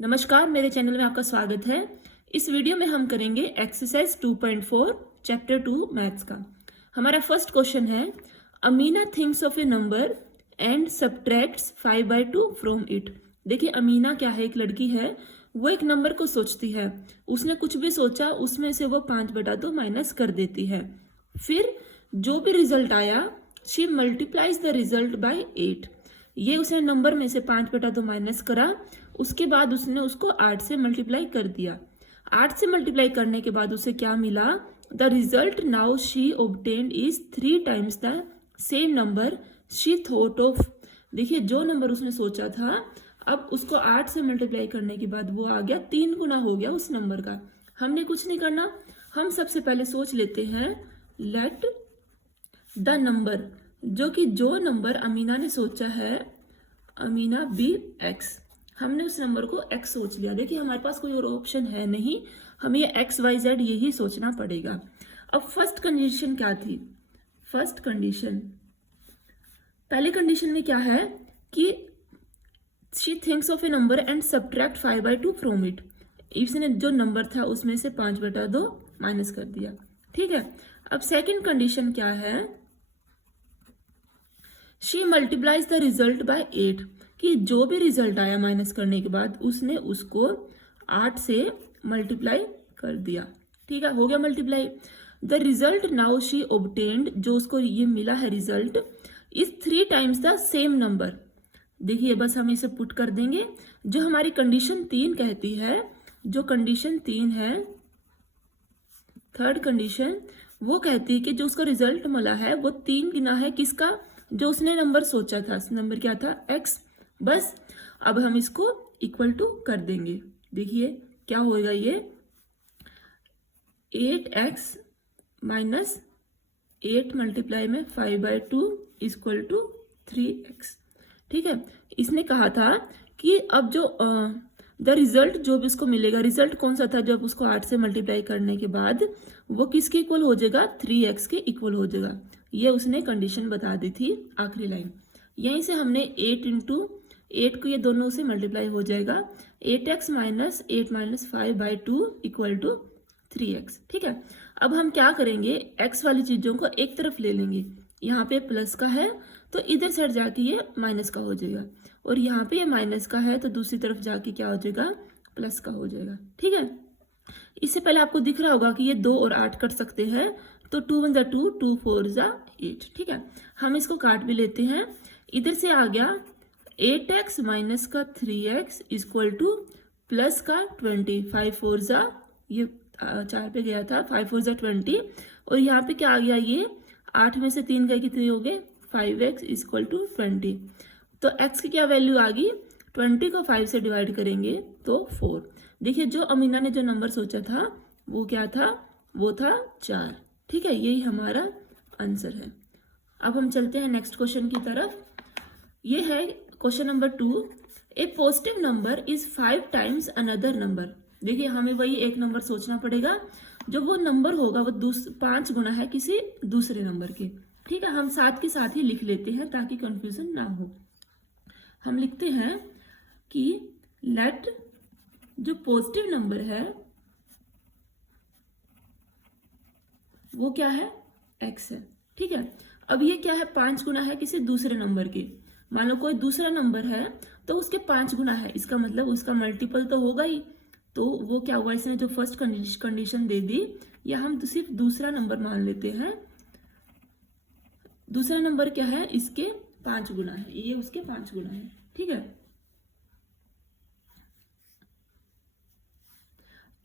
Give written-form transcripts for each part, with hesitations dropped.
नमस्कार, मेरे चैनल में आपका स्वागत है। इस वीडियो में हम करेंगे एक्सरसाइज 2.4 चैप्टर 2 मैथ्स का। हमारा फर्स्ट क्वेश्चन है, Amina thinks of a number and subtracts 5/2 from it. देखिए, अमीना क्या है, एक लड़की है, वो एक नंबर को सोचती है। उसने कुछ भी सोचा, उसमें से वो 5/2 माइनस कर देती है। फिर जो भी रिजल्ट आया, she multiplies the result by 8। ये उसने नंबर में से 5/2 माइनस करा, उसके बाद उसने उसको 8 से मल्टीप्लाई कर दिया। 8 से मल्टीप्लाई करने के बाद उसे क्या मिला, the result now she obtained is 3 times the same number she thought of. देखिए, जो नंबर उसने सोचा था, अब उसको 8 से मल्टीप्लाई करने के बाद वो आ गया 3 गुना हो गया उस नंबर का। हमने कुछ नहीं करना, हम सबसे पहले सोच लेते हैं लेट द नंबर, जो नंबर अमीना ने सोचा है, अमीना बी एक्स। हमने उस नंबर को x सोच लिया। देखिए, हमारे पास कोई और ऑप्शन है नहीं, हमें ये XYZ यही सोचना पड़ेगा। अब फर्स्ट कंडीशन क्या थी? फर्स्ट कंडीशन, पहली कंडीशन में क्या है कि she thinks of a number and subtract 5/2 from it. इसने जो नंबर था उसमें से 5/2 माइनस कर दिया। ठीक है। अब सेकेंड कंडीशन क्या है, she multiplies the result by 8, कि जो भी रिजल्ट आया माइनस करने के बाद उसने उसको 8 से मल्टीप्लाई कर दिया। ठीक है, हो गया multiply. The result now she obtained, जो उसको ये मिला है result, is 3 times the same number. देखिए, बस हम इसे पुट कर देंगे। जो हमारी कंडीशन 3 कहती है, जो कंडीशन 3 है, थर्ड कंडीशन, वो कहती है कि जो उसका रिजल्ट मिला है वो 3 गुना है किसका, जो उसने नंबर सोचा था। नंबर क्या था, x। बस अब हम इसको इक्वल टू कर देंगे। देखिए क्या होएगा, ये 8x माइनस 8 मल्टीप्लाई में 5/2 इक्वल टू 3x। ठीक है, इसने कहा था कि अब जो द रिजल्ट जो भी उसको मिलेगा, रिजल्ट कौन सा था, जब उसको 8 से मल्टीप्लाई करने के बाद वो किसके इक्वल हो जाएगा, 3x के इक्वल हो जाएगा। ये उसने कंडीशन बता दी थी, आखिरी लाइन। यहीं से हमने 8 इंटू 8 को ये दोनों से मल्टीप्लाई हो जाएगा, 8x minus 8 minus 5/2 equal to 3x। ठीक है, अब हम क्या करेंगे, x वाली चीज़ों को एक तरफ ले लेंगे। यहाँ पे प्लस का है तो इधर साइड जाके ये माइनस का हो जाएगा, और यहाँ पे ये माइनस का है तो दूसरी तरफ जाके क्या हो जाएगा, प्लस का हो जाएगा। ठीक है, इससे पहले आपको दिख रहा होगा कि ये 2 और 8 कट सकते हैं, तो 2 1 2, 2 4 8। ठीक है, हम इसको काट भी लेते हैं। इधर से आ गया 8x माइनस का 3x इक्वल टू प्लस का 20, 5 4 ये 4 पे गया था, 5 4 20, और यहाँ पे क्या आ गया, ये 8 में से 3 गए, कितने हो गए, 5x इक्वल टू 20। तो x की क्या वैल्यू आ गई, 20 को 5 से डिवाइड करेंगे तो 4। देखिए, जो अमीना ने जो नंबर सोचा था वो क्या था, वो था 4। ठीक है, यही हमारा आंसर है। अब हम चलते हैं नेक्स्ट क्वेश्चन की तरफ। ये है question number 2, A positive number is 5 times another number. देखिए, हमें वही एक नंबर सोचना पड़ेगा, जो वो नंबर होगा वो 5 गुना है किसी दूसरे नंबर के। ठीक है, हम साथ के साथ ही लिख लेते हैं ताकि कंफ्यूजन ना हो। हम लिखते हैं कि लेट, जो पॉजिटिव नंबर है वो क्या है, x है। ठीक है, अब ये क्या है, 5 गुना है किसी दूसरे नंबर के। मान लो कोई दूसरा नंबर है तो उसके 5 गुना है, इसका मतलब उसका मल्टीपल तो होगा ही। तो वो क्या हुआ, इसने जो फर्स्ट कंडीशन दे दी, या हम तो सिर्फ दूसरा नंबर मान लेते हैं। दूसरा नंबर क्या है, इसके 5 गुना है, ये उसके 5 गुना है। ठीक है,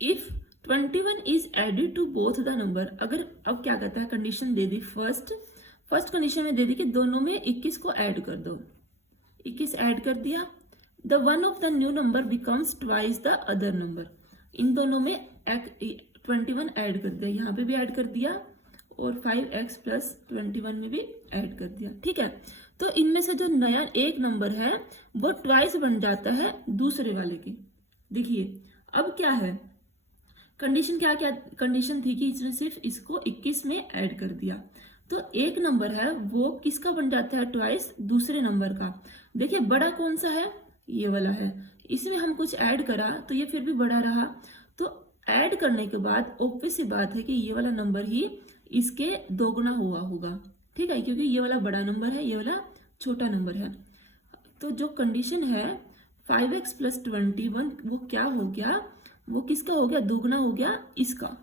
if 21 is added to both the number, अगर, अब क्या कहता है, कंडीशन दे दी, फर्स्ट कंडीशन में दे दी कि दोनों में 21 को ऐड कर दो। 21 ऐड कर दिया, the one of the new number becomes twice the other number. इन दोनों में 21 ऐड कर दिया, यहाँ पे भी ऐड कर दिया, और 5x प्लस 21 में भी ऐड कर दिया। ठीक है, तो इनमें से जो नया एक नंबर है वो ट्वाइस बन जाता है दूसरे वाले की। देखिए, अब क्या है, कंडीशन क्या क्या कंडीशन थी कि इसने सिर्फ इसको 21 में ऐड कर दिया, तो एक नंबर है वो किसका बन जाता है, ट्वाइस दूसरे नंबर का। देखिए, बड़ा कौन सा है, ये वाला है, इसमें हम कुछ ऐड करा तो ये फिर भी बड़ा रहा, तो ऐड करने के बाद ऑब्वियस सी बात है कि ये वाला नंबर ही इसके दोगुना हुआ होगा, ठीक है, क्योंकि ये वाला बड़ा नंबर है, ये वाला छोटा नंबर है। तो जो कंडीशन है 5x + 21 वो क्या हो गया, वो किसका हो गया, दोगुना हो गया इसका,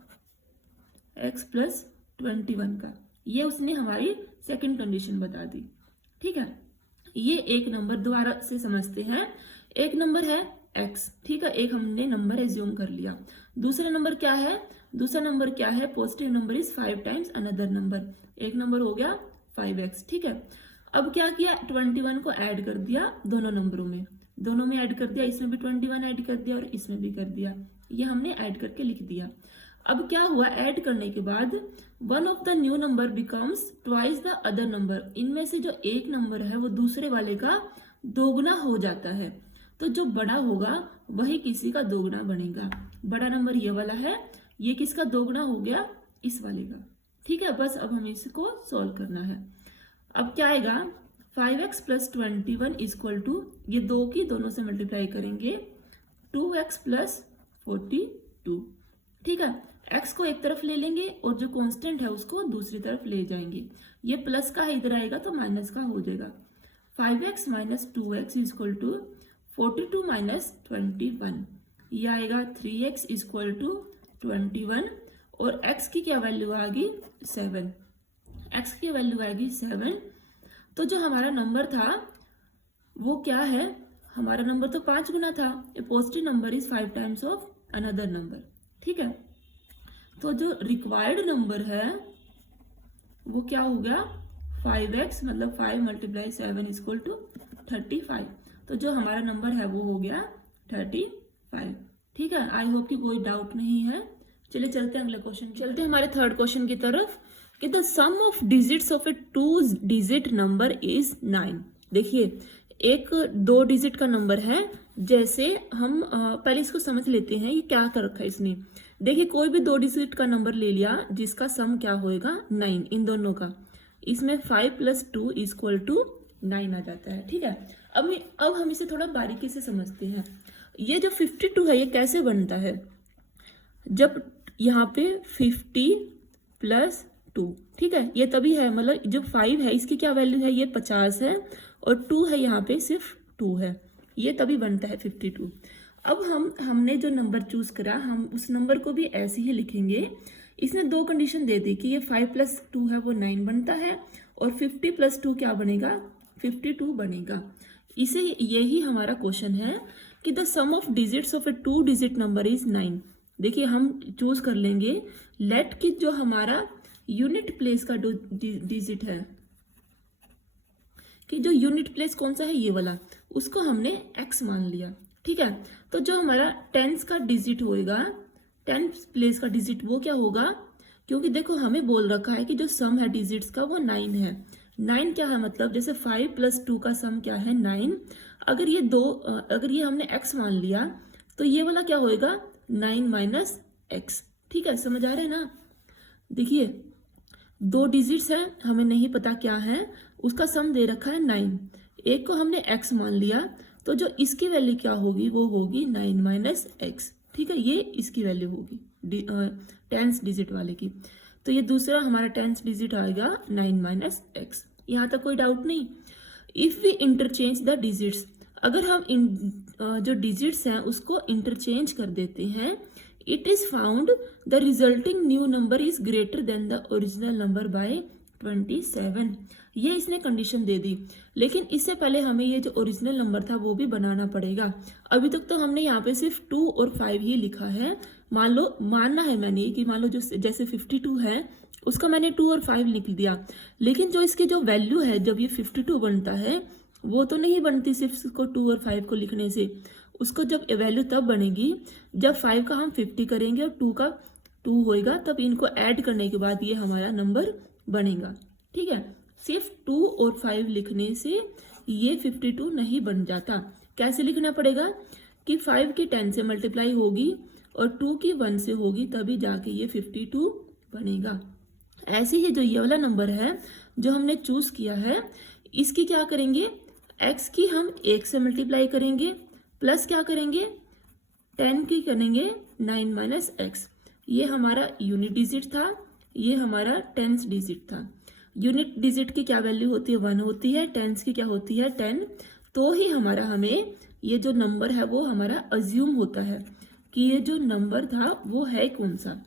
x + 21 का। ये उसने हमारी सेकंड कंडीशन बता दी, ठीक है। ये एक नंबर दोबारा से समझते हैं। एक नंबर है x, ठीक है, एक हमने नंबर एज्यूम कर लिया। दूसरा नंबर क्या है, दूसरा नंबर क्या है, positive number is 5 times another number. एक नंबर हो गया 5x, ठीक है। अब क्या किया, 21 को ऐड कर दिया दोनों नंबरों में, दोनों में ऐड कर दिया, इसमें भी 21 ऐड कर दिया और इसमें भी कर दिया, ये हमने ऐड करके लिख दिया। अब क्या हुआ, ऐड करने के बाद one of the new number becomes twice the other number. इनमें से जो एक नंबर है वो दूसरे वाले का दोगुना हो जाता है, तो जो बड़ा होगा वही किसी का दोगुना बनेगा। बड़ा नंबर ये वाला है, ये किसका दोगुना हो गया, इस वाले का, ठीक है। बस अब हमें इसको सॉल्व करना है। अब क्या आएगा, 5x + 21 = ये दो की दोनों से मल्टीप्लाई करेंगे 2x + 42, ठीक है। x को एक तरफ ले लेंगे और जो कांस्टेंट है उसको दूसरी तरफ ले जाएंगे। ये प्लस का है, इधर आएगा तो माइनस का हो जाएगा। 5x - 2x = 42 - 21, ये आएगा 3x = 21 और x की क्या वैल्यू आ गई 7, x की वैल्यू आएगी 7। तो जो हमारा नंबर था वो क्या है, हमारा नंबर तो 5 गुना था। A positive number is 5 times of another number, ठीक है। तो जो रिक्वायर्ड नंबर है वो क्या हो गया, 5x मतलब 5 × 7 = 35। तो जो हमारा नंबर है वो हो गया 35, ठीक है। आई होप कि कोई डाउट नहीं है। चलिए चलते हैं अगले क्वेश्चन, चलते हैं हमारे थर्ड क्वेश्चन की तरफ कि the sum of digits of a 2 digit number is 9। देखिए एक 2 डिजिट का नंबर है, जैसे हम पहले इसको समझ लेते हैं ये क्या कर रखा है इसने। देखिए कोई भी 2 डिजिट का नंबर ले लिया जिसका सम क्या होएगा 9, इन दोनों का, इसमें 5 + 2 = 9 आ जाता है, ठीक है। अब हम इसे थोड़ा बारीकी से समझते हैं। ये जो 52 है ये कैसे बनता है, जब यहाँ पे 50 + 2, ठीक है, ये तभी है, मतलब जो 5 है इसकी क्या वैल्यू है, ये 50 है और 2 है यहाँ पे सिर्फ 2 है, ये तभी बनता है 52। अब हमने जो नंबर चूज करा हम उस नंबर को भी ऐसे ही लिखेंगे। इसने 2 कंडीशन दे दी कि ये 5 + 2 है वो 9 बनता है और 50 + 2 क्या बनेगा, 52 बनेगा। इसे यही हमारा क्वेश्चन है कि the sum of digits of a 2 digit number is 9। देखिए हम चूज कर लेंगे लेट कि जो हमारा यूनिट प्लेस का डिजिट है, कि जो यूनिट प्लेस कौन सा है ये वाला, उसको हमने x मान लिया, ठीक है। तो जो हमारा टेंस का डिजिट होएगा, टेंस प्लेस का डिजिट वो क्या होगा, क्योंकि देखो हमें बोल रखा है कि जो सम है डिजिट्स का वो 9 है। 9 क्या है, मतलब जैसे 5 + 2 का सम क्या है 9, अगर ये हमने x मान लिया तो ये वाला क्या होएगा 9 - x, ठीक है, समझ आ रहा है ना। देखिए 2 डिजिट्स है, हमें नहीं पता क्या है, उसका सम दे रखा है 9, एक को हमने x मान लिया तो जो इसकी वैल्यू क्या होगी वो होगी 9 - x, ठीक है, ये इसकी वैल्यू होगी टेंस डिजिट वाले की। तो ये दूसरा हमारा टेंस डिजिट आएगा 9 - x। यहाँ तक कोई डाउट नहीं। If we interchange the digits, अगर हम जो डिजिट्स हैं उसको इंटरचेंज कर देते हैं, it is found the resulting new number is greater than the original number by 27। ये इसने कंडीशन दे दी, लेकिन इससे पहले हमें ये जो ओरिजिनल नंबर था वो भी बनाना पड़ेगा। अभी तक तो हमने यहाँ पे सिर्फ 2 और 5 ही लिखा है। मानना है मैंने कि मान लो जो जैसे 52 है उसका मैंने 2 और 5 लिख दिया, लेकिन जो इसकी जो वैल्यू है जब ये 52 बनता है वो तो नहीं बनती सिर्फ इसको 2 और 5 को लिखने से। उसको जब वैल्यू तब बनेगी जब 5 का हम 50 करेंगे और 2 का 2 होएगा, तब इनको ऐड करने के बाद ये हमारा नंबर बनेगा, ठीक है। सिर्फ 2 और 5 लिखने से ये 52 नहीं बन जाता। कैसे लिखना पड़ेगा कि 5 की 10 से मल्टीप्लाई होगी और 2 की 1 से होगी, तभी जाके ये 52 बनेगा। ऐसे ही जो ये वाला नंबर है जो हमने चूज किया है, इसकी क्या करेंगे, x की हम 1 से मल्टीप्लाई करेंगे प्लस क्या करेंगे 10 की करेंगे 9 माइनस एक्स। ये हमारा यूनिट डिजिट था, ये हमारा टेंस डिजिट था। यूनिट डिजिट की क्या वैल्यू होती है 1 होती है, टेंस की क्या होती है 10। तो ही हमारा हमें ये जो नंबर है वो हमारा अज्यूम होता है कि ये जो नंबर था वो है कौन सा।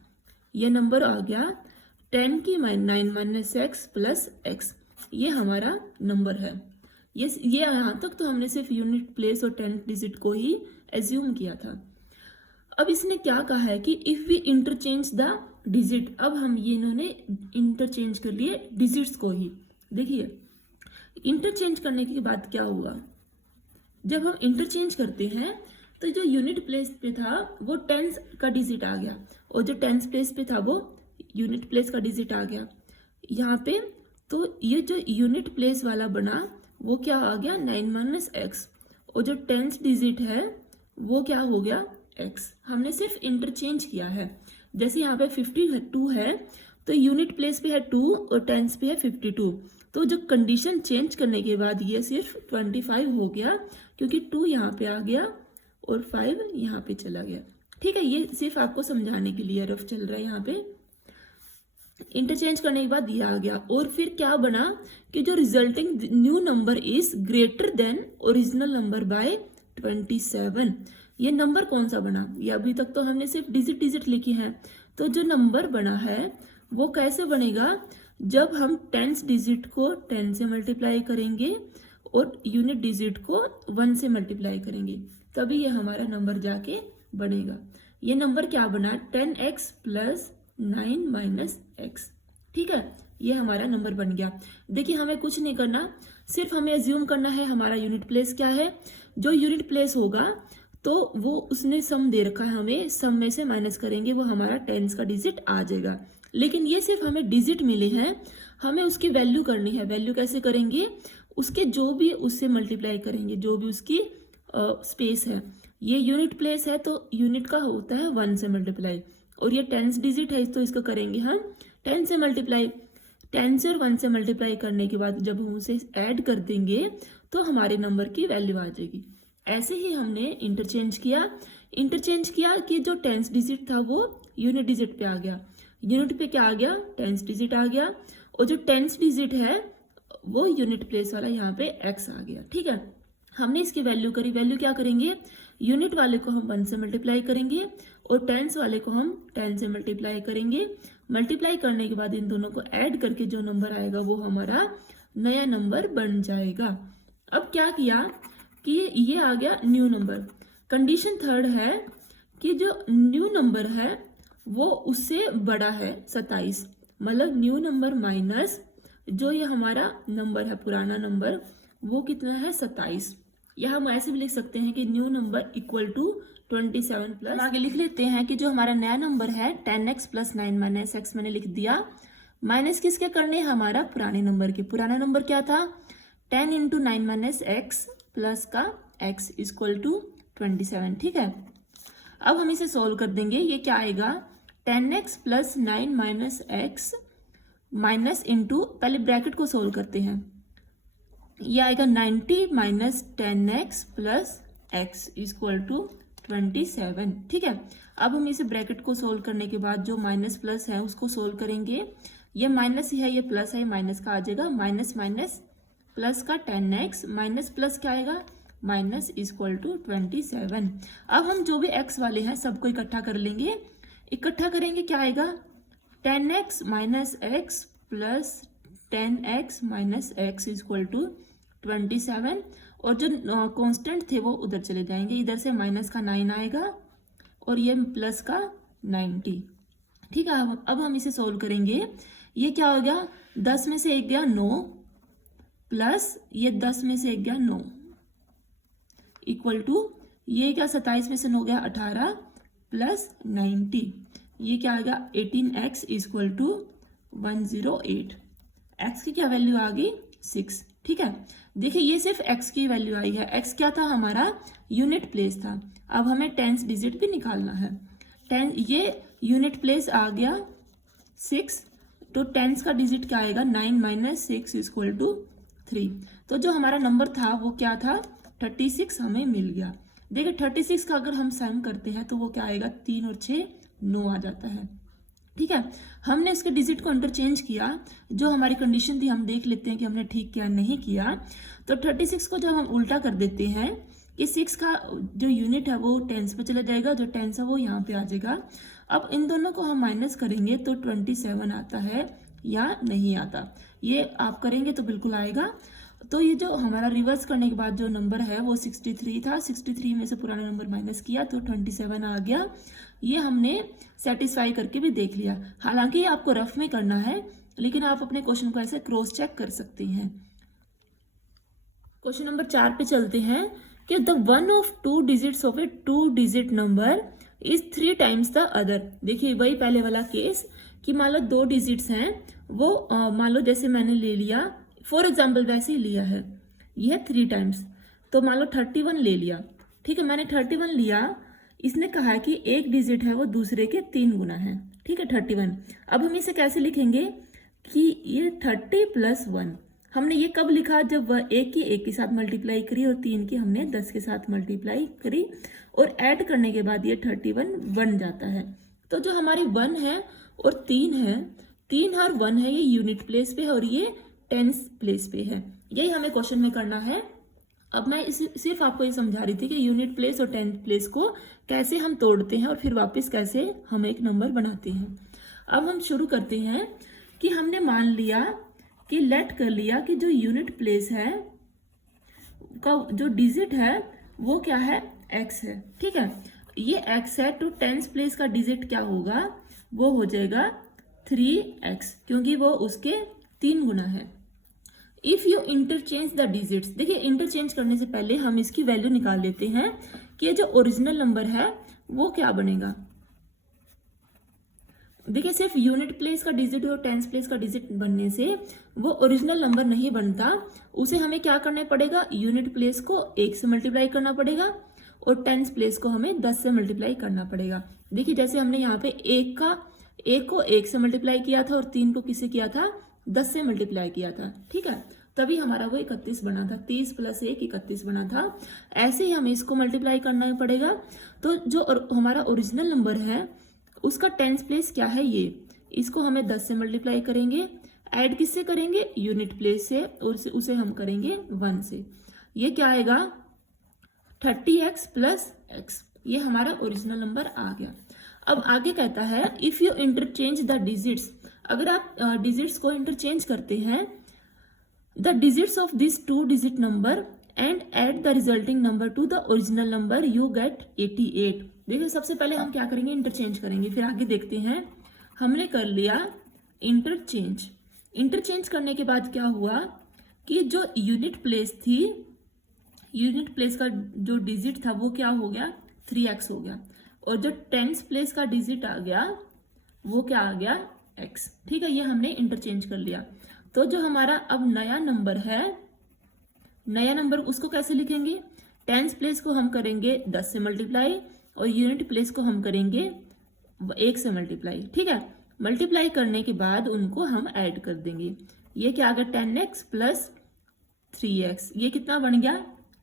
ये नंबर आ गया 10 की 9 माइनस एक्स प्लस एक्स, ये हमारा नंबर है। ये यहाँ तक तो हमने सिर्फ यूनिट प्लेस और टेंथ डिजिट को ही एज्यूम किया था। अब इसने क्या कहा है कि if we interchange the digit, अब हम ये इन्होंने इंटरचेंज कर लिए डिजिट्स को ही। देखिए इंटरचेंज करने के बाद क्या हुआ, जब हम इंटरचेंज करते हैं तो जो यूनिट प्लेस पे था वो टेंस का डिजिट आ गया, और जो टेंस प्लेस पे था वो यूनिट प्लेस का डिजिट आ गया यहाँ पे। तो ये जो यूनिट प्लेस वाला बना वो क्या आ गया 9 माइनस एक्स, और जो टेंस डिजिट है वो क्या हो गया एक्स। हमने सिर्फ इंटरचेंज किया है। जैसे यहाँ पे 52 है तो यूनिट प्लेस पे है 2 और टेंस पे है 52, तो जो कंडीशन चेंज करने के बाद ये सिर्फ 25 हो गया, क्योंकि 2 यहाँ पे आ गया और 5 यहाँ पे चला गया। ठीक है, ये सिर्फ आपको समझाने के लिए रफ चल रहा है। यहाँ पे इंटरचेंज करने के बाद ये आ गया, और फिर क्या बना कि जो resulting new number is greater than original number by 27। ये नंबर कौन सा बना, ये अभी तक तो हमने सिर्फ डिजिट डिजिट लिखी है। तो जो नंबर बना है वो कैसे बनेगा, जब हम टेंस डिजिट को 10 से मल्टीप्लाई करेंगे और यूनिट डिजिट को 1 से मल्टीप्लाई करेंगे, तभी ये हमारा नंबर जाके बनेगा। ये नंबर क्या बना 10x प्लस 9 माइनस एक्स। ठीक है, ये हमारा नंबर बन गया। देखिए हमें कुछ नहीं करना, सिर्फ हमें एज्यूम करना है हमारा यूनिट प्लेस क्या है। जो यूनिट प्लेस होगा तो वो उसने सम दे रखा है, हमें सम में से माइनस करेंगे वो हमारा टेंस का डिजिट आ जाएगा। लेकिन ये सिर्फ हमें डिजिट मिले हैं, हमें उसकी वैल्यू करनी है। वैल्यू कैसे करेंगे, उसके जो भी उससे मल्टीप्लाई करेंगे, जो भी उसकी स्पेस है। ये यूनिट प्लेस है तो यूनिट का होता है 1 से मल्टीप्लाई, और ये टेंस डिजिट है तो इसको करेंगे हम 10 से मल्टीप्लाई। 10 से और 1 से मल्टीप्लाई करने के बाद जब हम उसे ऐड कर देंगे तो हमारे नंबर की वैल्यू आ जाएगी। ऐसे ही हमने इंटरचेंज किया कि जो टेंस डिजिट था वो यूनिट डिजिट पे आ गया, यूनिट पे क्या आ गया टेंस डिजिट आ गया, और जो टेंस डिजिट है वो यूनिट प्लेस वाला यहाँ पे एक्स आ गया। ठीक है, हमने इसकी वैल्यू करी। वैल्यू क्या करेंगे, यूनिट वाले को हम 1 से मल्टीप्लाई करेंगे और टेंस वाले को हम 10 से मल्टीप्लाई करेंगे। मल्टीप्लाई करने के बाद इन दोनों को ऐड करके जो नंबर आएगा वो हमारा नया नंबर बन जाएगा। अब क्या किया कि ये आ गया न्यू नंबर। कंडीशन थर्ड है कि जो न्यू नंबर है वो उससे बड़ा है 27, मतलब न्यू नंबर माइनस जो ये हमारा नंबर है पुराना नंबर वो कितना है 27। या हम ऐसे भी लिख सकते हैं कि new number equal to 27 plus, आगे लिख लेते हैं कि जो हमारा नया नंबर है 10x प्लस 9 माइनस एक्स मैंने लिख दिया। माइनस किसके करने, हमारा पुराने नंबर के। पुराना नंबर क्या था 10 इंटू 9 माइनस एक्स प्लस का x इक्वल टू 27। ठीक है, अब हम इसे सोल्व कर देंगे। ये क्या आएगा 10x plus 9 minus X minus into, पहले ब्रैकेट को सोल्व करते हैं, ये आएगा 90 minus 10x plus X equal to 27। ठीक है, अब हम इसे ब्रैकेट को सोल्व करने के बाद जो माइनस प्लस है उसको सोल्व करेंगे। ये माइनस है, ये प्लस है, माइनस का आ जाएगा, माइनस माइनस प्लस का 10x माइनस प्लस क्या आएगा माइनस इक्वल टू 27। अब हम जो भी x वाले हैं सबको इकट्ठा कर लेंगे। इकट्ठा करेंगे क्या आएगा 10x minus x plus 10x minus x equal to 27, और जो कांस्टेंट थे वो उधर चले जाएंगे, इधर से माइनस का 9 आएगा और ये प्लस का 90। ठीक है, अब हम इसे सोल्व करेंगे। ये क्या हो गया 10 में से 1 गया 9 प्लस ये 10 में से 1 गया 9 इक्वल टू ये क्या 27 में से 9 गया 18 प्लस 90, ये क्या आ गया 18x इक्वल टू 108। x की क्या वैल्यू आ गई 6। ठीक है, देखिए ये सिर्फ x की वैल्यू आई है। x क्या था हमारा यूनिट प्लेस था। अब हमें टेंस डिजिट भी निकालना है। ये यूनिट प्लेस आ गया 6, तो टेंस का डिजिट क्या आएगा 9 माइनस 6 इक्वल टू 3। तो जो हमारा नंबर था वो क्या था 36 हमें मिल गया। देखिए 36 का अगर हम सम करते हैं तो वो क्या आएगा, 3 और 6 9 आ जाता है। ठीक है, हमने इसके डिजिट को इंटरचेंज किया, जो हमारी कंडीशन थी हम देख लेते हैं कि हमने ठीक किया नहीं किया। तो 36 को जब हम उल्टा कर देते हैं कि 6 का जो यूनिट है वो टेंस पे चला जाएगा, जो टेंस है वो यहाँ पे आ जाएगा। अब इन दोनों को हम माइनस करेंगे तो 27 आता है या नहीं आता, ये आप करेंगे तो बिल्कुल आएगा। तो ये जो हमारा रिवर्स करने के बाद जो नंबर है वो 63 था, 63 में से पुराना नंबर माइनस किया तो 27 आ गया। ये हमने सेटिस्फाई करके भी देख लिया। हालांकि ये आपको रफ में करना है, लेकिन आप अपने क्वेश्चन को ऐसे क्रॉस चेक कर सकते हैं। क्वेश्चन नंबर 4 पे चलते हैं कि the one of 2 digits of a 2 digit number is 3 times the other. देखिए वही पहले वाला केस कि मान लो 2 डिजिट्स हैं, वो मान लो जैसे मैंने ले लिया, फॉर एग्जाम्पल वैसे ही लिया है, यह 3 टाइम्स, तो मान लो 31 ले लिया। ठीक है, मैंने 31 लिया, इसने कहा है कि एक डिजिट है वो दूसरे के 3 गुना है। ठीक है 31। अब हम इसे कैसे लिखेंगे कि ये 30 + 1, हमने ये कब लिखा, जब वह एक के साथ मल्टीप्लाई करी और 3 की हमने 10 के साथ मल्टीप्लाई करी और ऐड करने के बाद ये 31 बन जाता है। तो जो हमारी 1 है और 3 है, 3 और 1 है, ये यूनिट प्लेस पे है और ये टेंस प्लेस पे है। यही हमें क्वेश्चन में करना है। अब मैं सिर्फ आपको ये समझा रही थी कि यूनिट प्लेस और टेंथ प्लेस को कैसे हम तोड़ते हैं और फिर वापस कैसे हम एक नंबर बनाते हैं। अब हम शुरू करते हैं कि हमने मान लिया कि लेट कर लिया कि जो यूनिट प्लेस है का जो डिजिट है वो क्या है, x है। ठीक है, ये x है तो टेंथ प्लेस का डिजिट क्या होगा, वो हो जाएगा 3x, क्योंकि वो उसके 3 गुना है। If you interchange the digits, देखिए इंटरचेंज करने से पहले हम इसकी वैल्यू निकाल लेते हैं कि जो ओरिजिनल नंबर है वो क्या बनेगा। देखिए सिर्फ यूनिट प्लेस का डिजिट और टेंस प्लेस का डिजिट बनने से वो ओरिजिनल नंबर नहीं बनता, उसे हमें क्या करना पड़ेगा, यूनिट प्लेस को 1 से मल्टीप्लाई करना पड़ेगा और टेंस प्लेस को हमें 10 से मल्टीप्लाई करना पड़ेगा। देखिए जैसे हमने यहाँ पे 1 को 1 से मल्टीप्लाई किया था और 3 को किससे किया था, 10 से मल्टीप्लाई किया था। ठीक है, तभी हमारा वो 31 बना था, 30 + 1 31 बना था। ऐसे ही हमें इसको मल्टीप्लाई करना पड़ेगा। तो जो हमारा ओरिजिनल नंबर है उसका टेंस प्लेस क्या है, ये, इसको हमें 10 से मल्टीप्लाई करेंगे, ऐड किससे करेंगे, यूनिट प्लेस से, और उसे हम करेंगे 1 से। ये क्या आएगा, 30x + x, ये हमारा ओरिजिनल नंबर आ गया। अब आगे कहता है if you interchange the digits, अगर आप डिजिट्स को इंटरचेंज करते हैं, the digits of this 2 digit number and add the resulting number two the original number, you get 88। देखिए सबसे पहले हम क्या करेंगे, इंटरचेंज करेंगे, फिर आगे देखते हैं। हमने कर लिया इंटरचेंज। इंटरचेंज करने के बाद क्या हुआ कि जो यूनिट प्लेस थी, यूनिट प्लेस का जो डिजिट था वो क्या हो गया, 3x हो गया, और जो टेंस प्लेस का डिजिट आ गया वो क्या आ गया, x। ठीक है, ये हमने इंटरचेंज कर लिया। तो जो हमारा अब नया नंबर है, नया नंबर उसको कैसे लिखेंगे, टेंस प्लेस को हम करेंगे 10 से मल्टीप्लाई और यूनिट प्लेस को हम करेंगे 1 से मल्टीप्लाई। ठीक है, मल्टीप्लाई करने के बाद उनको हम ऐड कर देंगे। ये क्या आ गया, 10x + 3x, ये कितना बन गया,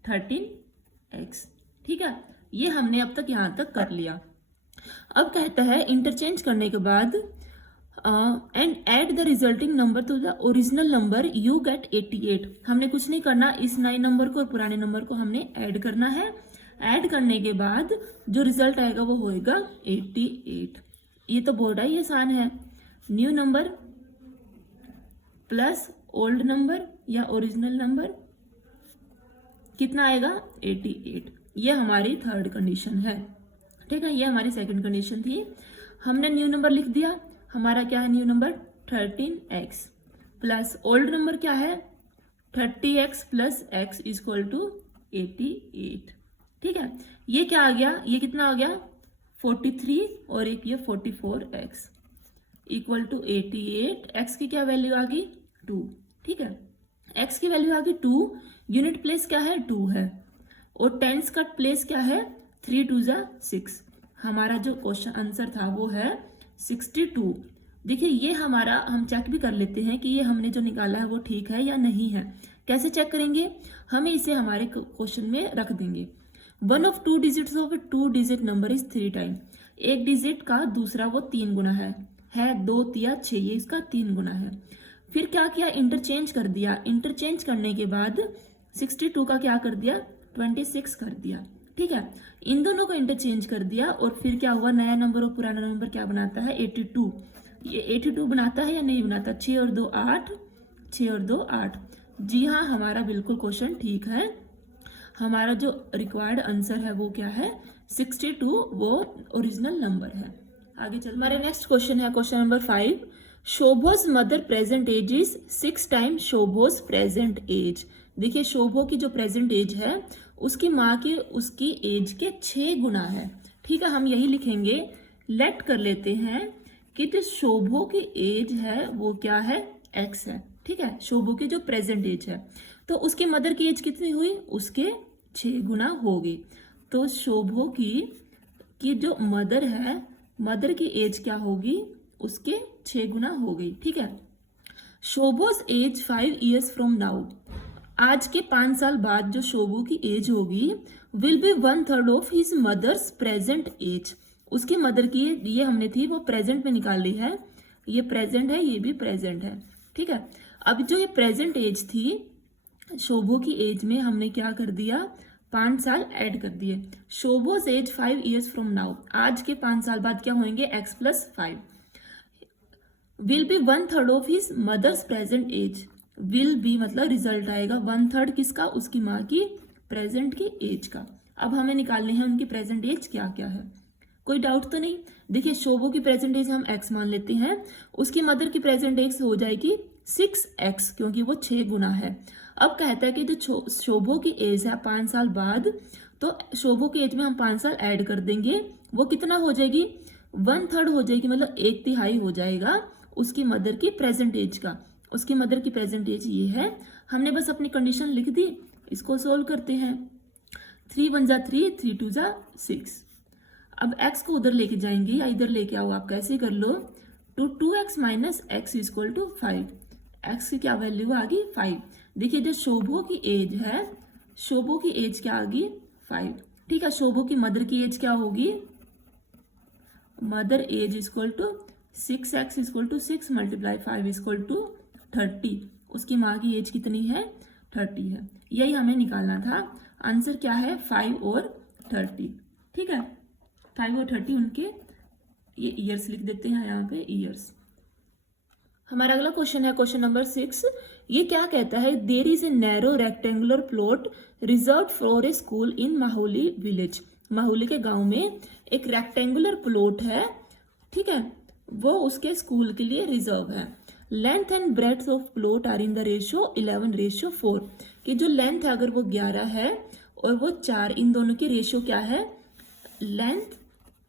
13x। ठीक है, ये हमने अब तक यहाँ तक कर लिया। अब कहता है इंटरचेंज करने के बाद and add the resulting number two the original number, you get 88। हमने कुछ नहीं करना, इस नए नंबर को और पुराने नंबर को हमने ऐड करना है। ऐड करने के बाद जो रिजल्ट आएगा वो होएगा 88। ये तो बहुत ही आसान है, new number plus old number या ओरिजिनल नंबर कितना आएगा, 88। ये हमारी थर्ड कंडीशन है। ठीक है, ये हमारी सेकंड कंडीशन थी। हमने न्यू नंबर लिख दिया, हमारा क्या है new number, 13x plus old number क्या है, 30x + x = 88। ठीक है, ये क्या आ गया, ये कितना आ गया, 43 और एक ये 44x = 88। x की क्या वैल्यू आ गई, 2। ठीक है, x की वैल्यू आ गई 2, यूनिट प्लेस क्या है, 2 है, और टेंस का प्लेस क्या है, 3 × 2 = 6। हमारा जो क्वेश्चन आंसर था वो है 62। देखिए ये हमारा, हम चेक भी कर लेते हैं कि ये हमने जो निकाला है वो ठीक है या नहीं है। कैसे चेक करेंगे, हमें इसे हमारे क्वेश्चन में रख देंगे। One of two digits of A two digit number is 3 time. एक डिजिट का दूसरा वो 3 गुना है 2 या 6, ये इसका 3 गुना है। फिर क्या किया, इंटरचेंज कर दिया। इंटरचेंज करने के बाद 62 का क्या कर दिया, 26 कर दिया। ठीक है, इन दोनों को इंटरचेंज कर दिया और फिर क्या हुआ, नया नंबर और पुराना नंबर क्या बनाता है, 82। ये 82 बनाता है या नहीं बनाता, 6 और 2 8, 6 और 2 8। जी हाँ, हमारा बिल्कुल क्वेश्चन ठीक है। हमारा जो रिक्वायर्ड आंसर है वो क्या है, 62 वो ओरिजिनल नंबर है। आगे चल, हमारे नेक्स्ट क्वेश्चन है question number 5। Shobho's mother present age is 6 times Shobho's present age. देखिए शोभो की जो प्रेजेंट एज है उसकी माँ की उसकी एज के 6 गुना है। ठीक है, हम यही लिखेंगे, लेट कर लेते हैं कि जो शोभो की एज है वो क्या है, x है। ठीक है, शोभो की जो प्रेजेंट एज है तो उसकी मदर की एज कितनी हुई, उसके 6 गुना होगी। तो शोभो की जो मदर है, मदर की एज क्या होगी, उसके 6 गुना हो गई। ठीक है, शोभोज एज 5 years फ्रॉम नाउ। आज के 5 साल बाद जो शोभो की एज होगी will be 1/3 of his mother's present age. उसकी मदर की ये हमने थी वो प्रेजेंट में निकाल ली है, ये प्रेजेंट है, ये भी प्रेजेंट है। ठीक है, अब जो ये प्रेजेंट एज थी शोभो की एज में हमने क्या कर दिया, 5 साल ऐड कर दिए। शोभोज एज 5 years फ्रॉम नाउ, आज के 5 साल बाद क्या होंगे, x + 5 will be 1/3 of his mother's present age. Will be मतलब रिजल्ट आएगा 1/3 किसका, उसकी माँ की प्रेजेंट की एज का। अब हमें निकालने हैं उनकी प्रेजेंट एज क्या क्या है, कोई डाउट तो नहीं। देखिए शोभो की प्रेजेंट एज हम x मान लेते हैं, उसकी मदर की प्रेजेंट एज हो जाएगी 6x क्योंकि वो 6 गुना है। अब कहता है कि जो शोभो की एज है 5 साल बाद, तो शोभो की एज में हम 5 साल ऐड कर देंगे, वो कितना हो जाएगी, 1/3 हो जाएगी, मतलब 1/3 हो जाएगा उसकी मदर की प्रेजेंट एज का। उसकी मदर की प्रेजेंट एज ये है, हमने बस अपनी कंडीशन लिख दी। इसको सोल्व करते हैं, 3 × 1 = 3, 3 × 2 = 6। अब x को उधर लेके जाएंगे या इधर लेके आओ, आप कैसे कर लो, तो 2x - x = 5। x की क्या वैल्यू आ गई, 5। देखिए जो शोभो की एज है, शोभो की एज क्या आ गई, 5। ठीक है, शोभो की मदर की एज क्या होगी, मदर एज = 6x = 6 × 5 = 30। उसकी माँ की एज कितनी है, 30 है। यही हमें निकालना था। आंसर क्या है, 5 और 30। ठीक है, 5 और 30 उनके ये ईयर्स लिख देते हैं यहाँ पे, ईयर्स। हमारा अगला क्वेश्चन है क्वेश्चन नंबर 6। ये क्या कहता है, there is a narrow rectangular plot reserve for a school in Mahauli village. Mahauli के गांव में एक रेक्टेंगुलर प्लॉट है, ठीक है, वो उसके स्कूल के लिए रिजर्व है। Length and breadth of plot are in the ratio 11:4। कि जो लेंथ है अगर वो 11 है और वो 4, इन दोनों की रेशियो क्या है, लेंथ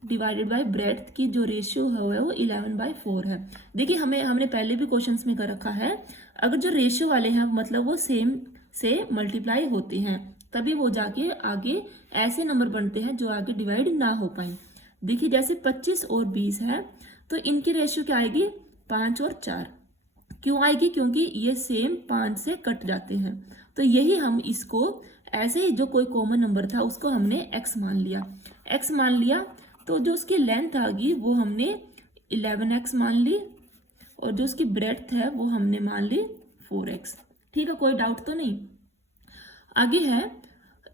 डिवाइडेड बाय ब्रेड्थ की जो रेशियो है वो 11/4 है। देखिए हमने पहले भी क्वेश्चंस में कर रखा है, अगर जो रेशियो वाले हैं मतलब वो सेम से मल्टीप्लाई होते हैं तभी वो जाके आगे ऐसे नंबर बनते हैं जो आगे डिवाइड ना हो पाए। देखिए जैसे 25 और 20 है तो इनकी रेशियो क्या आएगी, 5 और 4। क्यों आएगी, क्योंकि ये सेम 5 से कट जाते हैं। तो यही हम इसको ऐसे ही जो कोई कॉमन नंबर था उसको हमने x मान लिया। x मान लिया तो जो उसकी लेंथ आ गई वो हमने 11x मान ली और जो उसकी ब्रेड्थ है वो हमने मान ली 4x। ठीक है, कोई डाउट तो नहीं। आगे है,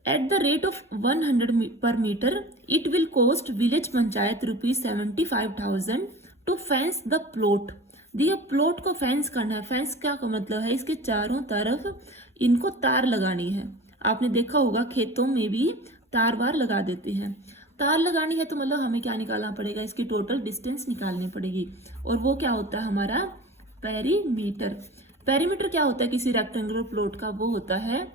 एट द रेट ऑफ 100 पर metre it will cost village panchayat ₹75,000 to fence the plot. देखिए प्लॉट को फेंस करना है, फेंस क्या का मतलब है, इसके चारों तरफ इनको तार लगानी है। आपने देखा होगा खेतों में भी तार वार लगा देते हैं। तार लगानी है तो मतलब हमें क्या निकालना पड़ेगा, इसकी टोटल डिस्टेंस निकालनी पड़ेगी और वो क्या होता है हमारा पेरीमीटर। पेरीमीटर क्या होता है किसी रेक्टेंगुलर प्लॉट का, वो होता है